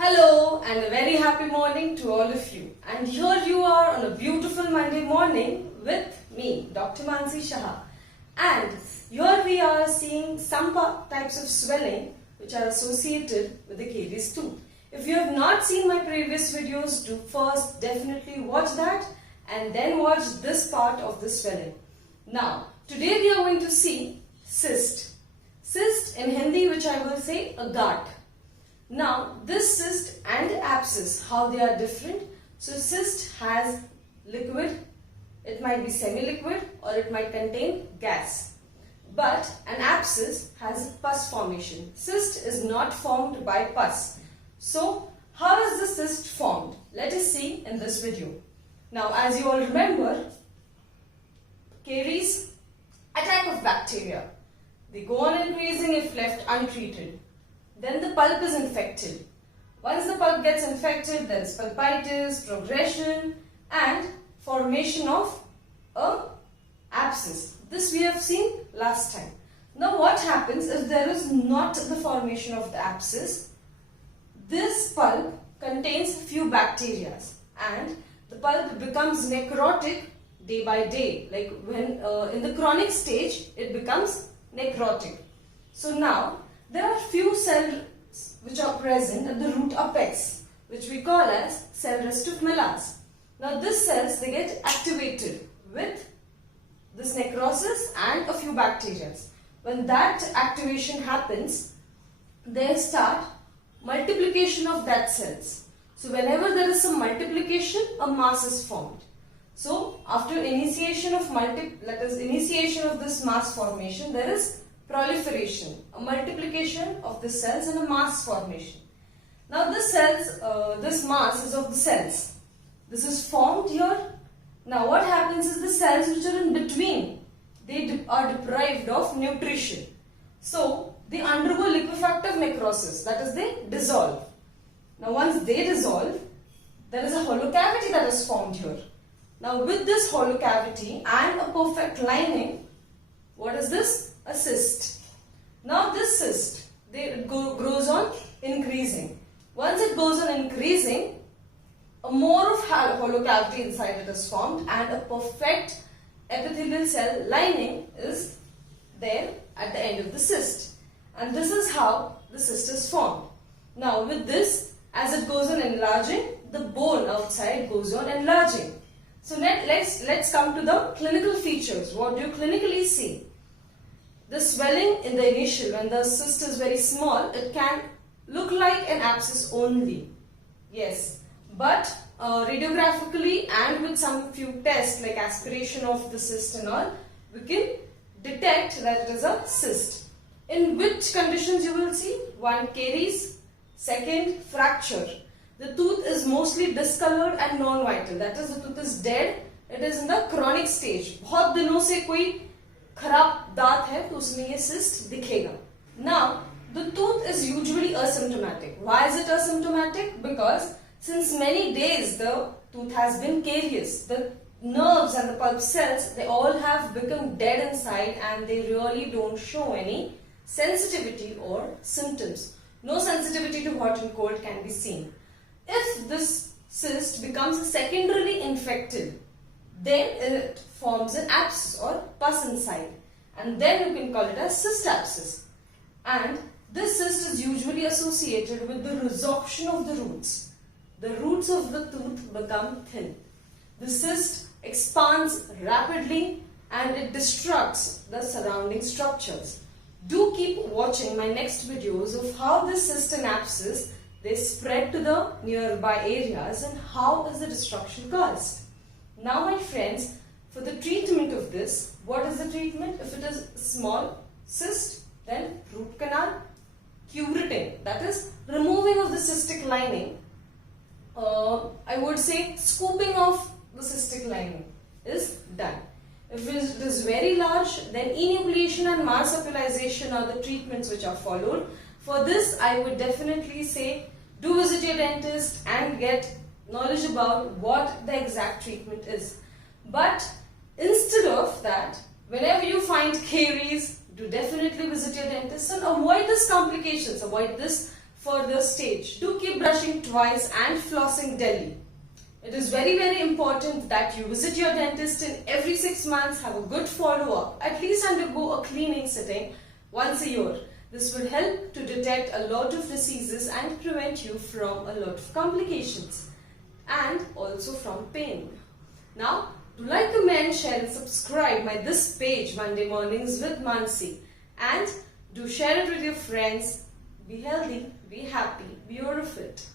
Hello and a very happy morning to all of you. And here you are on a beautiful Monday morning with me, Dr. Mansi. And here we are seeing some types of swelling which are associated with the caries tooth. If you have not seen my previous videos, do first definitely watch that and then watch this part of the swelling. Now, today we are going to see cyst. Cyst in Hindi, which I will say a gath. Now, this cyst and abscess, how they are different. So, cyst has liquid, it might be semi-liquid or it might contain gas. But an abscess has pus formation. Cyst is not formed by pus. So, how is the cyst formed? Let us see in this video. Now, as you all remember, caries, attack of bacteria. They go on increasing if left untreated. Then the pulp is infected. Once the pulp gets infected, there is pulpitis, progression and formation of a abscess. This we have seen last time. Now what happens if there is not the formation of the abscess? This pulp contains few bacteria and the pulp becomes necrotic day by day. Like when in the chronic stage, it becomes necrotic. So now, there are few cells which are present at the root apex, which we call as cell rest of Mallas. Now these cells, they get activated with this necrosis and a few bacteria. When that activation happens, they start multiplication of that cells. So whenever there is some multiplication, a mass is formed. So after initiation of initiation of this mass formation, there is proliferation, a multiplication of the cells and a mass formation. Now this mass is of the cells. This is formed here. Now what happens is the cells which are in between, they are deprived of nutrition. So they undergo liquefactive necrosis, that is they dissolve. Now once they dissolve, there is a hollow cavity that is formed here. Now with this hollow cavity and a perfect lining, what is this? A cyst. Now this cyst, grows on increasing. Once it goes on increasing, a more of hollow cavity inside it is formed and a perfect epithelial cell lining is there at the end of the cyst. And this is how the cyst is formed. Now with this, as it goes on enlarging, the bone outside goes on enlarging. So let's come to the clinical features. What do you clinically see? The swelling in the initial, when the cyst is very small, it can look like an abscess only. Yes, but radiographically and with some few tests like aspiration of the cyst and all, we can detect that it is a cyst. In which conditions you will see? One, caries. Second, fracture. The tooth is mostly discolored and non-vital. That is, the tooth is dead. It is in the chronic stage. बहुत दिनों से कोई खराब दांत है तो उसमें ये cyst दिखेगा. Now, the tooth is usually asymptomatic. Why is it asymptomatic? Because since many days the tooth has been carious. The nerves and the pulp cells, they all have become dead inside and they really don't show any sensitivity or symptoms. No sensitivity to hot and cold can be seen. If this cyst becomes secondarily infected, then it forms an abscess or pus inside, and then you can call it as cyst abscess. And this cyst is usually associated with the resorption of the roots. The roots of the tooth become thin. The cyst expands rapidly and it destructs the surrounding structures. Do keep watching my next videos of how this cyst and abscess, they spread to the nearby areas and how is the destruction caused. Now my friends, for the treatment of this, what is the treatment? If it is small cyst, then root canal, curating, that is removing of the cystic lining. I would say scooping off the cystic lining is done. If it is very large, then enucleation and marsupialization are the treatments which are followed. For this, I would definitely say do visit your dentist and get knowledge about what the exact treatment is. But instead of that, whenever you find caries, do definitely visit your dentist and avoid these complications, avoid this further stage. Do keep brushing twice and flossing daily. It is very important that you visit your dentist in every 6 months, have a good follow-up, at least undergo a cleaning sitting once a year. This will help to detect a lot of diseases and prevent you from a lot of complications and also from pain. Now, do like, comment, share and subscribe this page Monday Mornings with Mansi, and do share it with your friends. Be healthy, be happy, be fit.